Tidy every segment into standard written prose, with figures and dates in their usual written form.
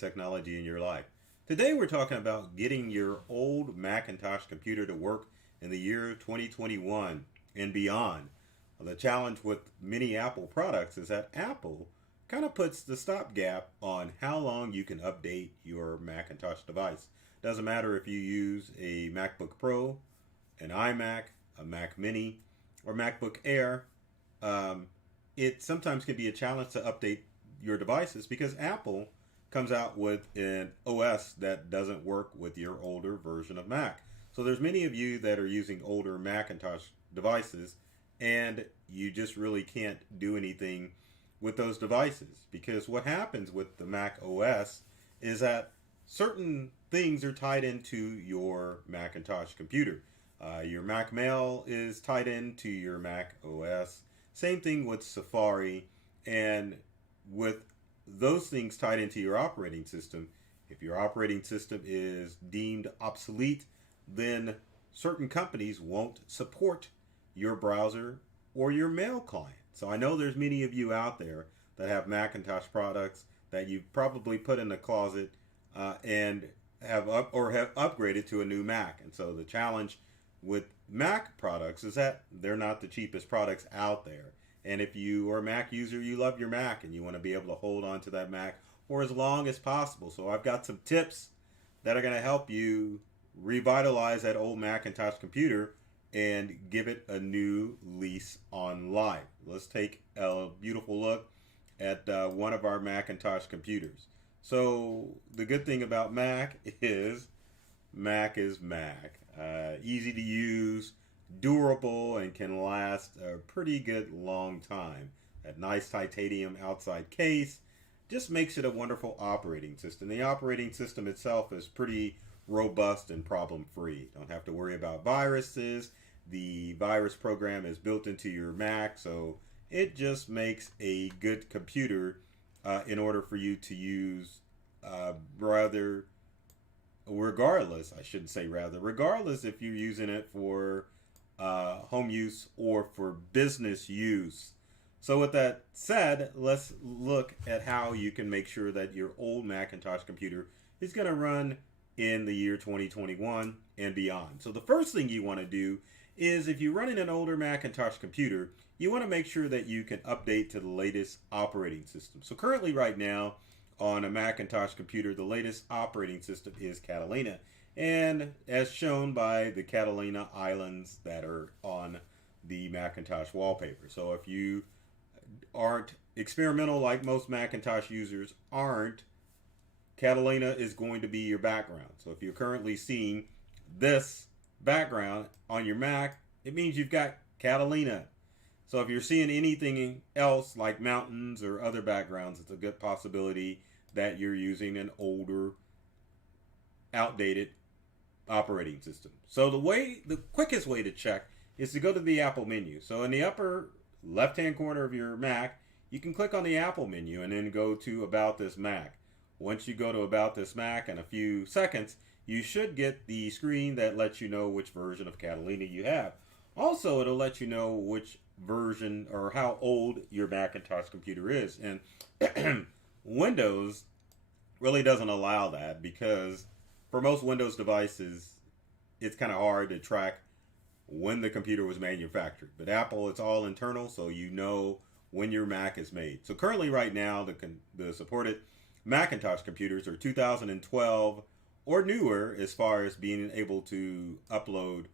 technology in your life. Today we're talking about getting your old Macintosh computer to work in the year 2021 and beyond. The challenge with many Apple products is that Apple kind of puts the stopgap on how long you can update your Macintosh device. Doesn't matter if you use a MacBook Pro, an iMac, a Mac Mini, or MacBook Air. It sometimes can be a challenge to update your devices because Apple comes out with an OS that doesn't work with your older version of Mac. So there's many of you that are using older Macintosh devices and you just really can't do anything with those devices because what happens with the Mac OS is that certain things are tied into your Macintosh computer. Your Mac Mail is tied into your Mac OS. Same thing with Safari, and with those things tied into your operating system, if your operating system is deemed obsolete, then certain companies won't support your browser or your mail client. So I know there's many of you out there that have Macintosh products that you've probably put in the closet and have upgraded to a new Mac. And so the challenge with Mac products is that they're not the cheapest products out there. And if you are a Mac user, you love your Mac and you want to be able to hold on to that Mac for as long as possible. So I've got some tips that are going to help you revitalize that old Macintosh computer and give it a new lease on life. Let's take a beautiful look at one of our Macintosh computers. So the good thing about Mac is Mac. Easy to use, durable, and can last a pretty good long time. That nice titanium outside case just makes it a wonderful operating system. The operating system itself is pretty robust and problem-free. Don't have to worry about viruses. The virus program is built into your Mac, so it just makes a good computer in order for you to use regardless if you're using it for home use or for business use. So with that said, let's look at how you can make sure that your old Macintosh computer is going to run in the year 2021 and beyond. So the first thing you want to do is if you're running an older Macintosh computer, you want to make sure that you can update to the latest operating system. So currently right now on a Macintosh computer, the latest operating system is Catalina. And as shown by the Catalina islands that are on the Macintosh wallpaper. So if you aren't experimental like most Macintosh users aren't, Catalina is going to be your background. So if you're currently seeing this background on your Mac, it means you've got Catalina. So if you're seeing anything else like mountains or other backgrounds, it's a good possibility that you're using an older, outdated operating system. So the quickest way to check is to go to the Apple menu. So in the upper left-hand corner of your Mac, you can click on the Apple menu and then go to About This Mac. Once you go to About This Mac in a few seconds, you should get the screen that lets you know which version of Catalina you have. Also, it'll let you know which version or how old your Macintosh computer is. And Windows really doesn't allow that because for most Windows devices, it's kind of hard to track when the computer was manufactured. But Apple, it's all internal, so you know when your Mac is made. So currently right now, the supported Macintosh computers are 2012 or newer as far as being able to upload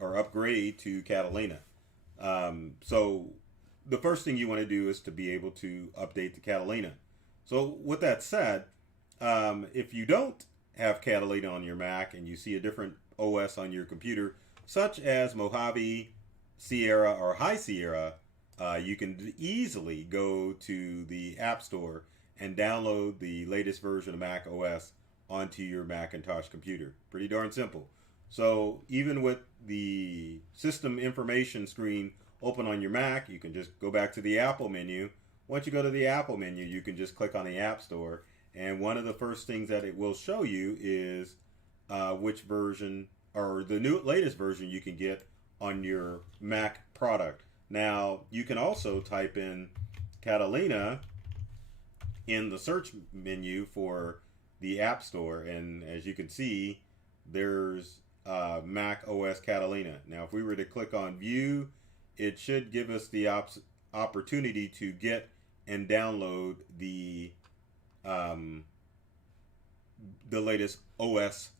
or upgrade to Catalina. So the first thing you want to do is to be able to update to Catalina. So with that said, if you don't have Catalina on your Mac and you see a different OS on your computer, such as Mojave, Sierra, or High Sierra, you can easily go to the App Store and download the latest version of Mac OS onto your Macintosh computer. Pretty darn simple. So even with the system information screen open on your Mac, you can just go back to the Apple menu. Once you go to the Apple menu, you can just click on the App Store, and one of the first things that it will show you is which version or the latest version you can get on your Mac product. Now, you can also type in Catalina in the search menu for the App Store, and as you can see, there's Mac OS Catalina. Now, if we were to click on View, it should give us the opportunity to get and download um, the latest OS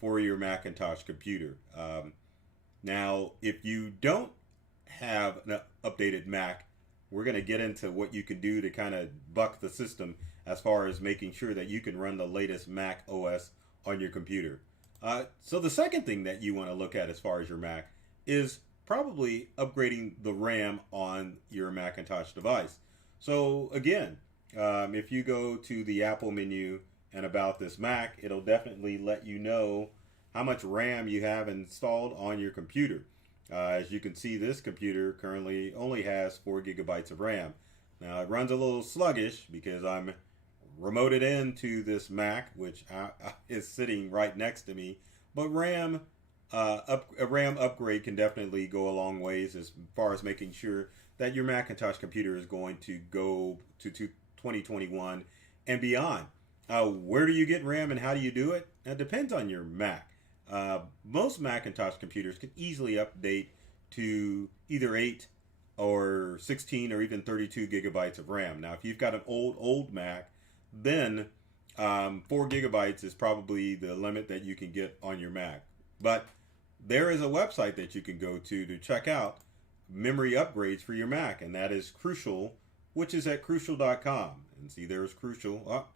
for your Macintosh computer. Now, if you don't have an updated Mac, we're going to get into what you can do to kind of buck the system as far as making sure that you can run the latest Mac OS on your computer. So the second thing that you want to look at as far as your Mac is probably upgrading the RAM on your Macintosh device. So again, if you go to the Apple menu and about this Mac, it'll definitely let you know how much RAM you have installed on your computer. As you can see, this computer currently only has 4 gigabytes of RAM. Now, it runs a little sluggish because I'm remoted into this Mac, which is sitting right next to me. But a RAM upgrade can definitely go a long ways as far as making sure that your Macintosh computer is going to go to 2021 and beyond. Where do you get RAM and how do you do it? It depends on your Mac. Most Macintosh computers can easily update to either 8 or 16 or even 32 gigabytes of RAM. Now, if you've got an old Mac, then 4 gigabytes is probably the limit that you can get on your Mac. But there is a website that you can go to check out memory upgrades for your Mac, and that is Crucial, which is at crucial.com. And see, there's Crucial. Oh,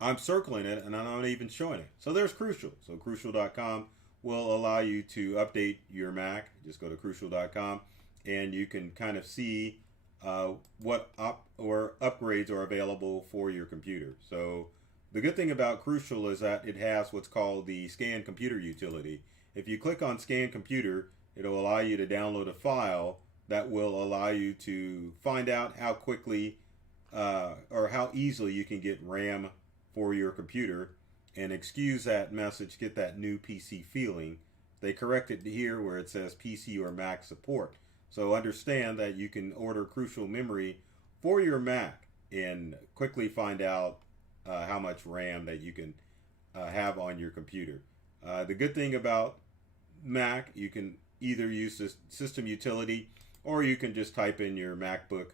I'm circling it and I'm not even showing it. So there's Crucial. So crucial.com will allow you to update your Mac. Just go to crucial.com and you can kind of see what upgrades are available for your computer. So the good thing about Crucial is that it has what's called the Scan Computer utility. If you click on Scan Computer, it'll allow you to download a file that will allow you to find out how quickly or how easily you can get RAM for your computer. And excuse that message, get that new PC feeling. They corrected here where it says PC or Mac support. So understand that you can order Crucial memory for your Mac and quickly find out how much RAM that you can have on your computer. The good thing about Mac, you can either use the system utility or you can just type in your MacBook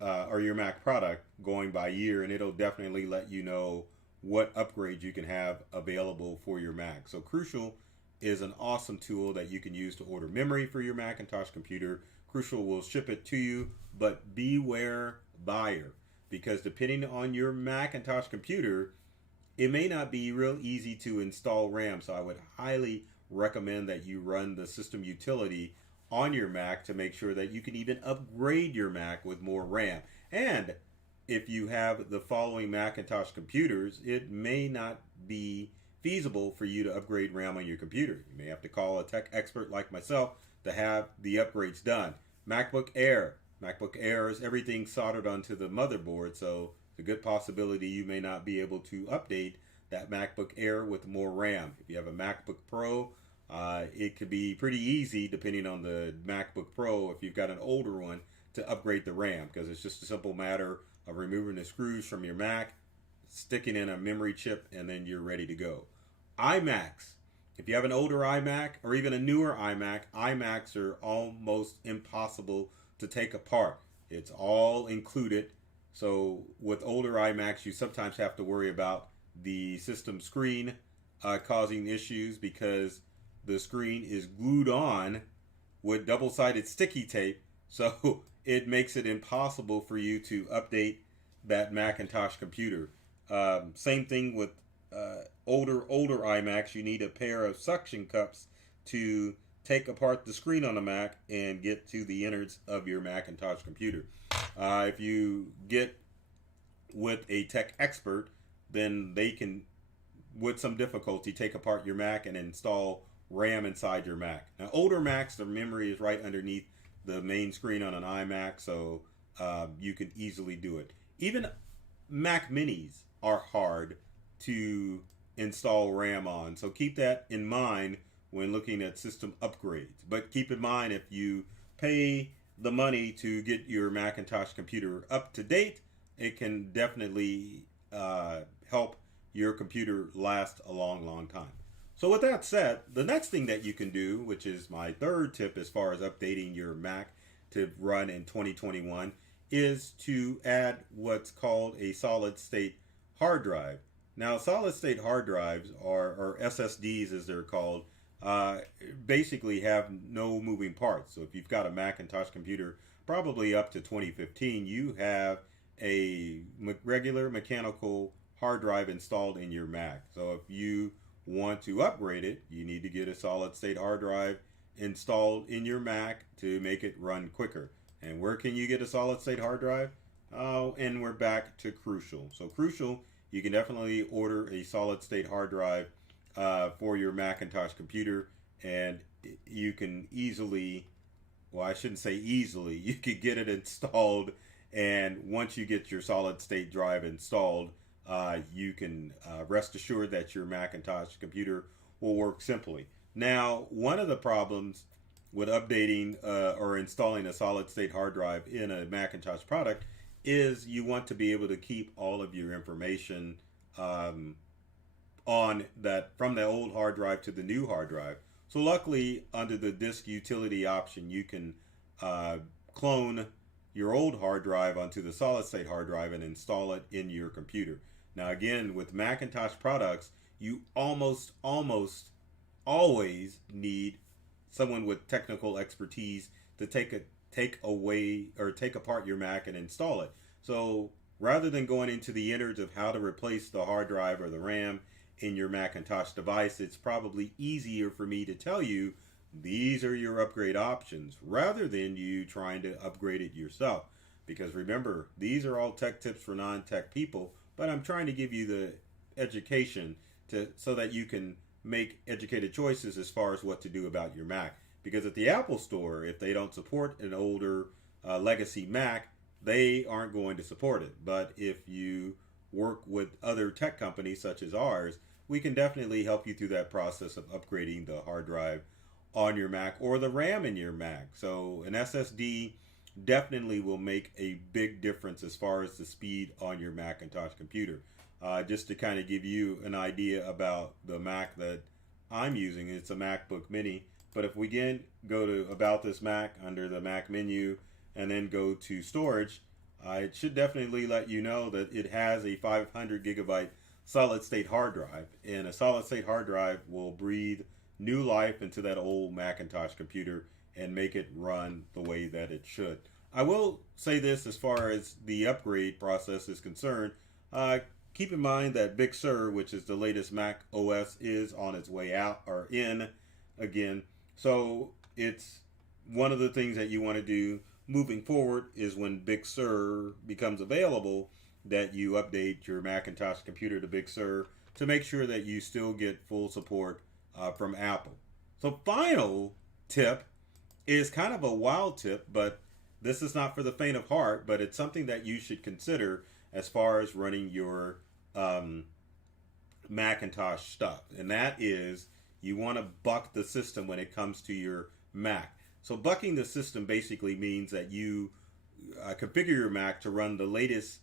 or your Mac product going by year, and it'll definitely let you know what upgrades you can have available for your Mac. So Crucial is an awesome tool that you can use to order memory for your Macintosh computer. Crucial will ship it to you, but beware buyer, because depending on your Macintosh computer, it may not be real easy to install RAM. So I would highly recommend that you run the system utility on your Mac to make sure that you can even upgrade your Mac with more RAM. And if you have the following Macintosh computers, it may not be feasible for you to upgrade RAM on your computer. You may have to call a tech expert like myself to have the upgrades done. MacBook Air. MacBook Air is everything soldered onto the motherboard, so it's a good possibility you may not be able to update that MacBook Air with more RAM. If you have a MacBook Pro, it could be pretty easy, depending on the MacBook Pro, if you've got an older one, to upgrade the RAM, because it's just a simple matter of removing the screws from your Mac, sticking in a memory chip, and then you're ready to go. iMacs. If you have an older iMac or even a newer iMac, iMacs are almost impossible to take apart. It's all included. So with older iMacs, you sometimes have to worry about the system screen causing issues because the screen is glued on with double-sided sticky tape. So it makes it impossible for you to update that Macintosh computer. Same thing with older iMacs. You need a pair of suction cups to take apart the screen on the Mac and get to the innards of your Macintosh computer. If you get with a tech expert, then they can, with some difficulty, take apart your Mac and install RAM inside your Mac. Now, older Macs, the memory is right underneath the main screen on an iMac, so you can easily do it. Even Mac Minis are hard to install RAM on, so keep that in mind when looking at system upgrades. But keep in mind, if you pay the money to get your Macintosh computer up to date, it can definitely help your computer last a long, long time. So with that said, the next thing that you can do, which is my third tip as far as updating your Mac to run in 2021, is to add what's called a solid state hard drive. Now, solid state hard drives, or SSDs as they're called, uh, basically have no moving parts. So if you've got a Macintosh computer, probably up to 2015, you have a regular mechanical hard drive installed in your Mac. So if you want to upgrade it, you need to get a solid state hard drive installed in your Mac to make it run quicker. And where can you get a solid state hard drive? Oh, and we're back to Crucial. So Crucial, you can definitely order a solid state hard drive for your Macintosh computer, and you can easily, well, I shouldn't say easily, you could get it installed, and once you get your solid state drive installed, you can rest assured that your Macintosh computer will work simply. Now, one of the problems with updating or installing a solid state hard drive in a Macintosh product is you want to be able to keep all of your information on that from the old hard drive to the new hard drive. So luckily, under the disk utility option, you can clone your old hard drive onto the solid state hard drive and install it in your computer. Now again, with Macintosh products, you almost always need someone with technical expertise to take apart your Mac and install it. So rather than going into the innards of how to replace the hard drive or the RAM in your Macintosh device, it's probably easier for me to tell you these are your upgrade options rather than you trying to upgrade it yourself. Because remember, these are all tech tips for non-tech people, but I'm trying to give you the education so that you can make educated choices as far as what to do about your Mac. Because at the Apple Store, if they don't support an older legacy Mac, they aren't going to support it. But if you work with other tech companies such as ours, we can definitely help you through that process of upgrading the hard drive on your Mac or the RAM in your Mac. So an SSD definitely will make a big difference as far as the speed on your Macintosh computer. Just to kind of give you an idea about the Mac that I'm using, it's a MacBook Mini. But if we again go to About This Mac under the Mac menu and then go to Storage, it should definitely let you know that it has a 500 gigabyte solid state hard drive. And a solid state hard drive will breathe new life into that old Macintosh computer and make it run the way that it should. I will say this as far as the upgrade process is concerned. Keep in mind that Big Sur, which is the latest Mac OS, is on its way out or in again. So it's one of the things that you want to do moving forward is when Big Sur becomes available, that you update your Macintosh computer to Big Sur to make sure that you still get full support from Apple. So final tip is kind of a wild tip, but this is not for the faint of heart, but it's something that you should consider as far as running your Macintosh stuff. And that is you want to buck the system when it comes to your Mac. So bucking the system basically means that you configure your Mac to run the latest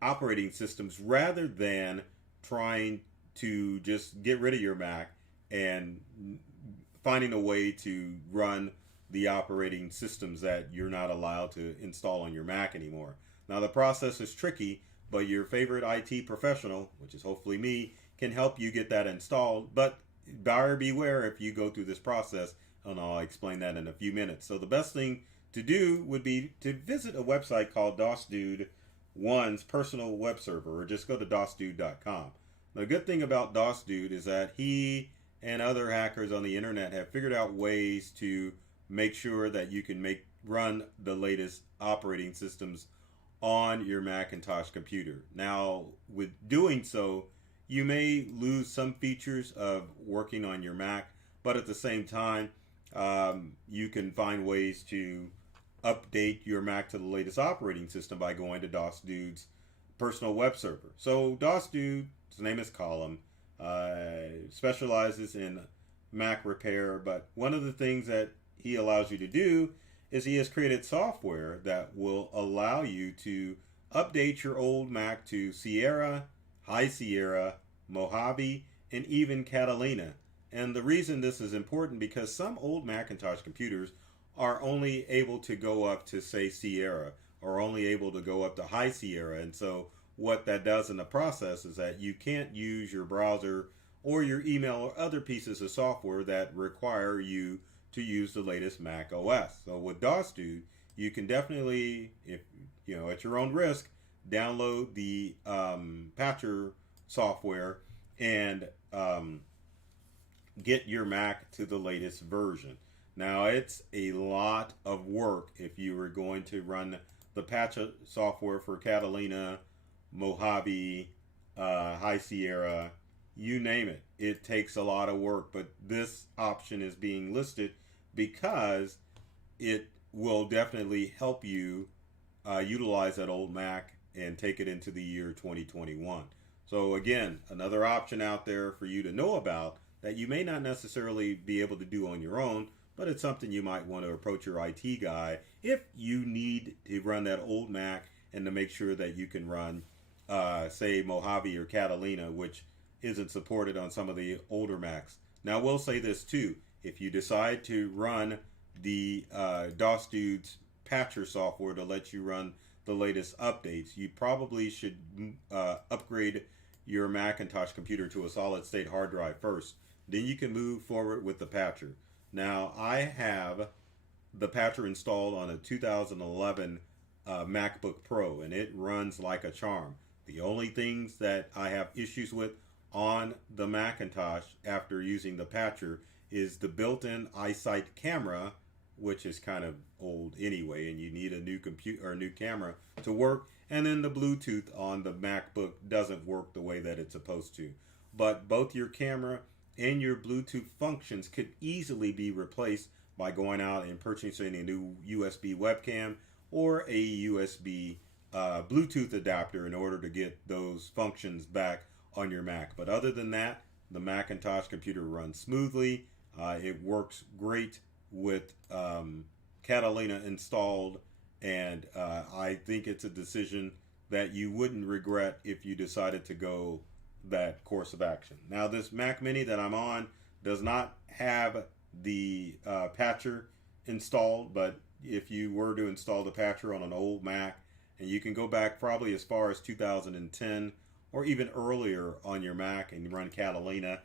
operating systems rather than trying to just get rid of your Mac and finding a way to run the operating systems that you're not allowed to install on your Mac anymore. Now the process is tricky, but your favorite IT professional, which is hopefully me, can help you get that installed. But buyer beware if you go through this process, and I'll explain that in a few minutes. So the best thing to do would be to visit a website called DOSDude1's personal web server, or just go to DOSDude.com. The good thing about DOSDude is that he and other hackers on the internet have figured out ways to make sure that you can run the latest operating systems on your Macintosh computer. Now, with doing so, you may lose some features of working on your Mac, but at the same time, you can find ways to update your Mac to the latest operating system by going to DOSDude's personal web server. So DOSDude, his name is Column, specializes in Mac repair, but one of the things that he allows you to do is he has created software that will allow you to update your old Mac to Sierra, High Sierra, Mojave, and even Catalina. And the reason this is important because some old Macintosh computers are only able to go up to, say, Sierra, or only able to go up to High Sierra. And so what that does in the process is that you can't use your browser or your email or other pieces of software that require you to use the latest Mac OS. So with DOS Dude, you can definitely, if you know, at your own risk, download the patcher software and get your Mac to the latest version. Now, it's a lot of work if you were going to run the patch software for Catalina, Mojave, High Sierra, you name it. It takes a lot of work, but this option is being listed because it will definitely help you utilize that old Mac and take it into the year 2021. So again, another option out there for you to know about that you may not necessarily be able to do on your own, but it's something you might want to approach your IT guy if you need to run that old Mac and to make sure that you can run, say, Mojave or Catalina, which isn't supported on some of the older Macs. Now, we'll say this too. If you decide to run the DOS Dude's patcher software to let you run the latest updates, you probably should upgrade your Macintosh computer to a solid state hard drive first. Then you can move forward with the patcher. Now, I have the patcher installed on a 2011 MacBook Pro, and it runs like a charm. The only things that I have issues with on the Macintosh after using the patcher is the built-in iSight camera, which is kind of old anyway, and you need a new computer or a new camera to work. And then the Bluetooth on the MacBook doesn't work the way that it's supposed to. But both your camera and your Bluetooth functions could easily be replaced by going out and purchasing a new USB webcam or a USB Bluetooth adapter in order to get those functions back on your Mac. But other than that, the Macintosh computer runs smoothly. It works great with Catalina installed, and I think it's a decision that you wouldn't regret if you decided to go that course of action. Now, this Mac Mini that I'm on does not have the patcher installed, but if you were to install the patcher on an old Mac, and you can go back probably as far as 2010 or even earlier on your Mac and run Catalina,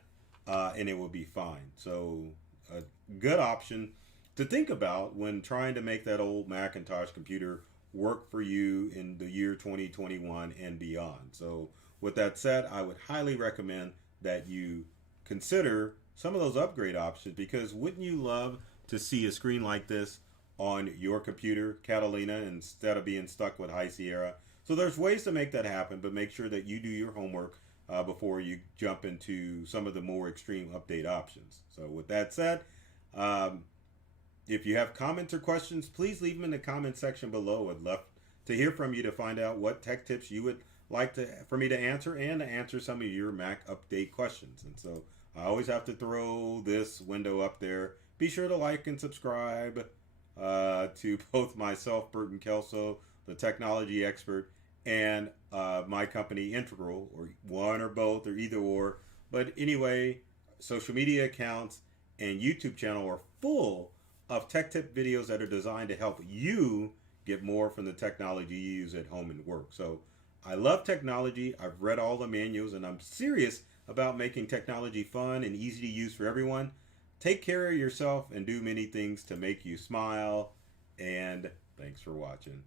and it will be fine. So a good option to think about when trying to make that old Macintosh computer work for you in the year 2021 and beyond. So with that said, I would highly recommend that you consider some of those upgrade options, because wouldn't you love to see a screen like this on your computer, Catalina, instead of being stuck with High Sierra? So there's ways to make that happen, but make sure that you do your homework before you jump into some of the more extreme update options. So with that said, if you have comments or questions, please leave them in the comment section below. I'd love to hear from you to find out what tech tips you would like for me to answer, and to answer some of your Mac update questions. And so I always have to throw this window up there. Be sure to like and subscribe to both myself, Burton Kelso, the technology expert, and my company Integral, or one or both or either or. But anyway, social media accounts and YouTube channel are full of tech tip videos that are designed to help you get more from the technology you use at home and work. So I love technology. I've read all the manuals, and I'm serious about making technology fun and easy to use for everyone. Take care of yourself and do many things to make you smile. And thanks for watching.